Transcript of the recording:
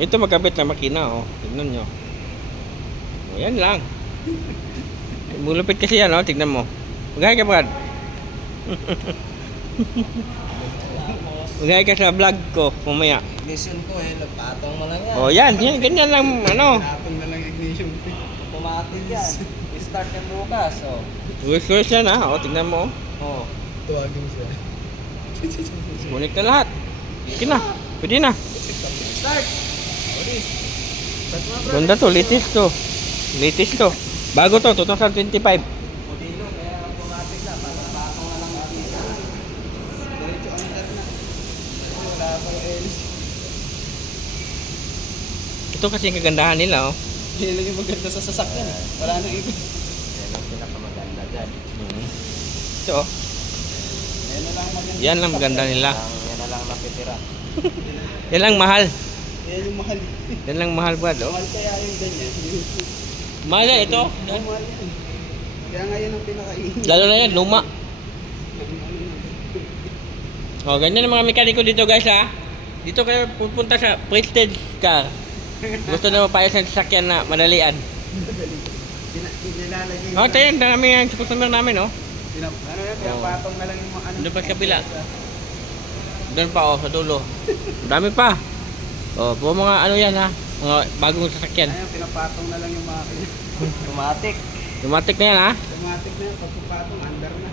Ito magkabit na makina, oh. Tignan nyo. O, yan lang. Mulupit kasi yan, oh. Tignan mo. Maghay ka, Brad. Maghay ka sa vlog ko, mamaya. Ignition ko eh, patong mo lang yan. O, yan. Ganyan lang, ano. Patong na lang ignition ko. Automatic yan. I-start yan bukas, oh. Wish yan, ha. O, tignan mo, oh. Tuwagin siya. Kunik na lahat. Okay na. Pwede na. Start! Ganda to. Latest to. Latest to. Bago to. 2025. Modelo, kaya automatic na. Patong na lang natin. Diretso ang start na. Wala pa yung LC. Ito kasi yung kagandahan nila, oh. Yan lang yung maganda sa sasakyan eh. Wala nang iba. Yan ang pinakamaganda dyan. Ito, oh. Yan na lang maganda. Yan lang maganda nila. Yan na lang napitira. Yan lang mahal. Yan yung mahal. Yan lang mahal, Brad, oh. Mahal kaya yung ganyan. Mahal yan, ito. Mahal yan. Kaya nga yan ang pinakaingin. Lalo na yan, luma. Oh, ganyan ang mga mekaniko dito, guys, ha. Dito kayo pupunta sa Prestige Car. Gusto na mapayos ng sasakyan na madalian. Nilalagay. Oh, tayo, ang dami ang customer namin, oh. Ano yan, pinapatong na lang yung mga ano. Doon pa sa kabila. Doon pa, oh, sa dulo. Dami pa. Oh, po mga ano yan, ha. Mga bagong sasakyan. Ayun, pinapatong na lang yung makina. Automatic. Automatic na yan, ha. Automatic na yan, pagpapatong, under na.